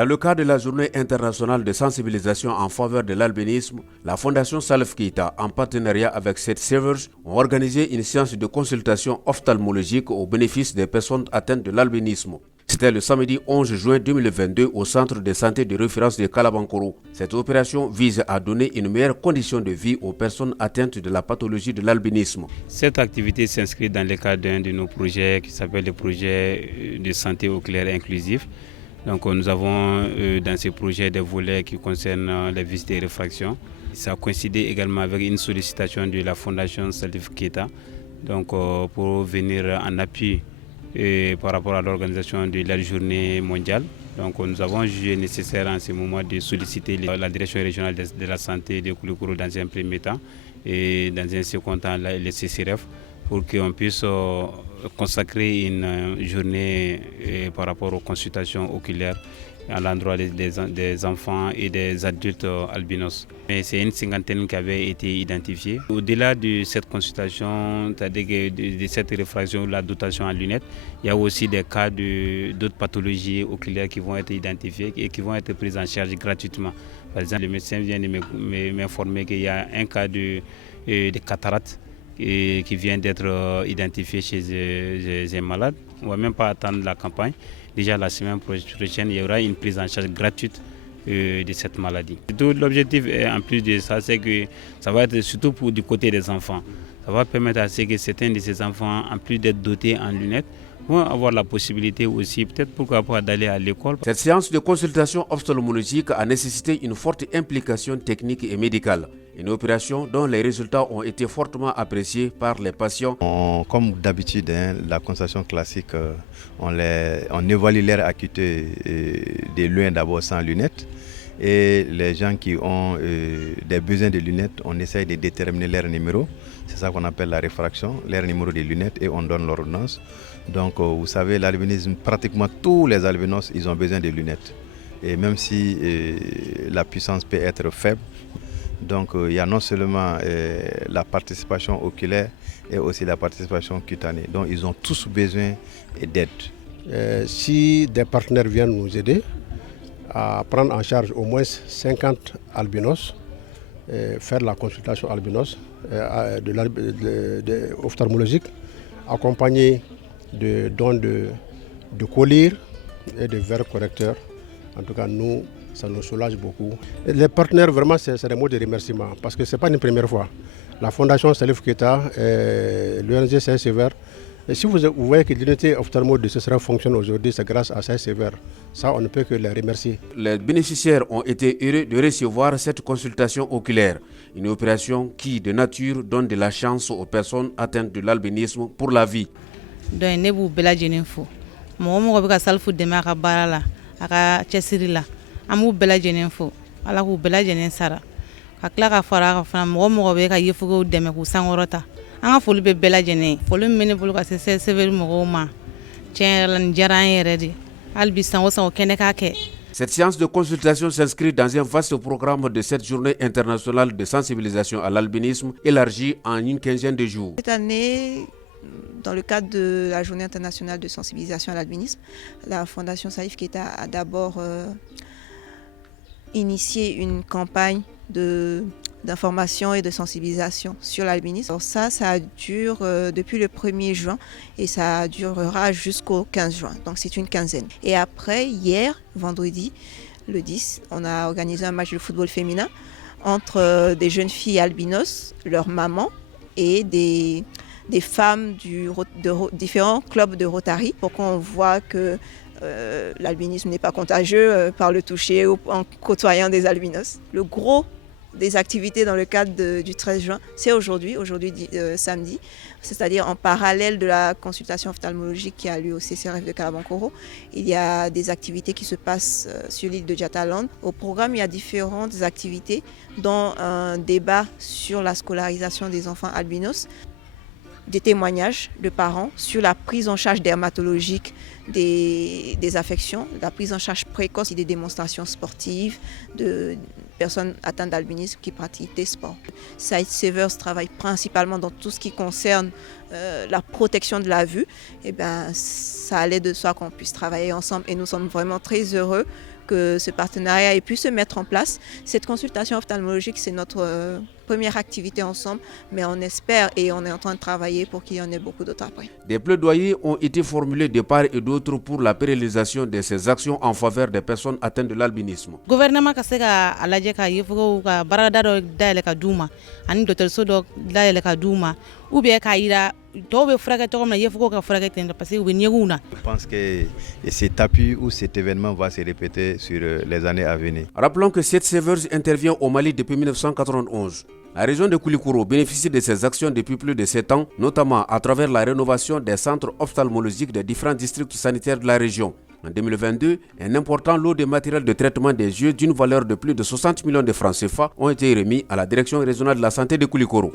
Dans le cadre de la journée internationale de sensibilisation en faveur de l'albinisme, la Fondation Salif Keita, en partenariat avec Safe Savers, ont organisé une séance de consultation ophtalmologique au bénéfice des personnes atteintes de l'albinisme. C'était le samedi 11 juin 2022 au centre de santé de référence de Kalabankoro. Cette opération vise à donner une meilleure condition de vie aux personnes atteintes de la pathologie de l'albinisme. Cette activité s'inscrit dans le cadre d'un de nos projets qui s'appelle le projet de santé oculaire inclusif. Donc nous avons dans ces projets des volets qui concernent les visites et réfractions. Ça a coïncidé également avec une sollicitation de la Fondation Salif Keita pour venir en appui par rapport à l'organisation de la journée mondiale. Donc nous avons jugé nécessaire en ce moment de solliciter la direction régionale de la santé de Koulikoro dans un premier temps et dans un second temps le CCRF pour qu'on puisse consacrer une journée par rapport aux consultations oculaires à l'endroit des enfants et des adultes albinos. C'est une cinquantaine qui avait été identifiée. Au-delà de cette consultation, c'est-à-dire de cette réfraction, la dotation en lunettes, il y a aussi des cas d'autres pathologies oculaires qui vont être identifiées et qui vont être prises en charge gratuitement. Par exemple, le médecin vient de m'informer qu'il y a un cas de cataracte qui vient d'être identifié chez un malade. On ne va même pas attendre la campagne. Déjà la semaine prochaine, il y aura une prise en charge gratuite de cette maladie. L'objectif, en plus de ça, c'est que ça va être surtout du côté des enfants. Ça va permettre à ce que certains de ces enfants, en plus d'être dotés en lunettes, vont avoir la possibilité aussi, peut-être pourquoi pas, d'aller à l'école. Cette séance de consultation ophtalmologique a nécessité une forte implication technique et médicale. Une opération dont les résultats ont été fortement appréciés par les patients. Comme d'habitude, la consultation classique, on évalue leur acuité de loin d'abord sans lunettes. Et les gens qui ont des besoins de lunettes, on essaye de déterminer leur numéro. C'est ça qu'on appelle la réfraction, leur numéro de lunettes, et on donne l'ordonnance. Donc vous savez, l'albinisme, pratiquement tous les albinos, ils ont besoin de lunettes. Et même si la puissance peut être faible, donc il y a non seulement la participation oculaire et aussi la participation cutanée. Donc ils ont tous besoin d'aide. Si des partenaires viennent nous aider à prendre en charge au moins 50 albinos, faire la consultation albinos ophtalmologique, accompagné de dons de collyre et de verres correcteurs. En tout cas, nous, ça nous soulage beaucoup. Et les partenaires, vraiment, c'est des mots de remerciement parce que ce n'est pas une première fois. La Fondation Salif Keita, l'ONG Safe Savers, et si vous voyez que l'unité ophtalmo de CCRF fonctionne aujourd'hui, c'est grâce à Safe Savers. Ça, on ne peut que les remercier. Les bénéficiaires ont été heureux de recevoir cette consultation oculaire, une opération qui, de nature, donne de la chance aux personnes atteintes de l'albinisme pour la vie. Donc, ne b'u bɛɛ lajɛlen fo mɔgɔ o mɔgɔ bɛ ka Salifu dɛmɛ a ka baara la a ka cɛsiri la an b'u bɛɛ lajɛlen fo Ala k'u bɛɛ lajɛlen sara ka tila ka fara a kan fana mɔgɔ o mɔgɔ bɛ ka yefugew dɛmɛ k'u sankɔrɔta an ka foli bɛ bɛɛ lajɛlen foli min bɛ ne bolo ka se sɛbɛnni mɔgɔw ma tiɲɛ yɛrɛ la nin diyara an yɛrɛ de hali bi san o san o kɛnɛ k'a kɛ. Cette séance de consultation s'inscrit dans un vaste programme de cette journée internationale de sensibilisation à l'albinisme élargie en une quinzaine de jours. Cette année, dans le cadre de la journée internationale de sensibilisation à l'albinisme, la Fondation Salif Keita a d'abord initié une campagne d'information et de sensibilisation sur l'albinisme. Ça dure depuis le 1er juin et ça durera jusqu'au 15 juin, donc c'est une quinzaine. Et après, hier, vendredi, le 10, on a organisé un match de football féminin entre des jeunes filles albinos, leurs mamans et des femmes de différents clubs de Rotary pour qu'on voit que l'albinisme n'est pas contagieux par le toucher ou en côtoyant des albinos. Le gros des activités dans le cadre du 13 juin, c'est aujourd'hui samedi, c'est-à-dire en parallèle de la consultation ophtalmologique qui a lieu au CCRF de Kalabankoro. Il y a des activités qui se passent sur l'île de Jataland. Au programme, il y a différentes activités, dont un débat sur la scolarisation des enfants albinos, des témoignages de parents sur la prise en charge dermatologique des affections, la prise en charge précoce et des démonstrations sportives de personnes atteintes d'albinisme qui pratiquent des sports. Safe Savers travaille principalement dans tout ce qui concerne la protection de la vue. Et ça allait de soi qu'on puisse travailler ensemble et nous sommes vraiment très heureux que ce partenariat ait pu se mettre en place. Cette consultation ophtalmologique, c'est notre première activité ensemble, mais on espère et on est en train de travailler pour qu'il y en ait beaucoup d'autres après. Des plaidoyers ont été formulés de part et d'autre pour la pérennisation de ces actions en faveur des personnes atteintes de l'albinisme. Le gouvernement a fait que baradado daele ka duma ani docteur sodo daele ka duma ou bien kaira tobe fraka to comme yefuko ka fraka tenda parce que nyeguna. Je pense que cet appui ou cet événement va se répéter sur les années à venir. Rappelons que Siete Savers intervient au Mali depuis 1991. La région de Koulikoro bénéficie de ces actions depuis plus de 7 ans, notamment à travers la rénovation des centres ophtalmologiques des différents districts sanitaires de la région. En 2022, un important lot de matériel de traitement des yeux d'une valeur de plus de 60 millions de francs CFA ont été remis à la Direction régionale de la santé de Koulikoro.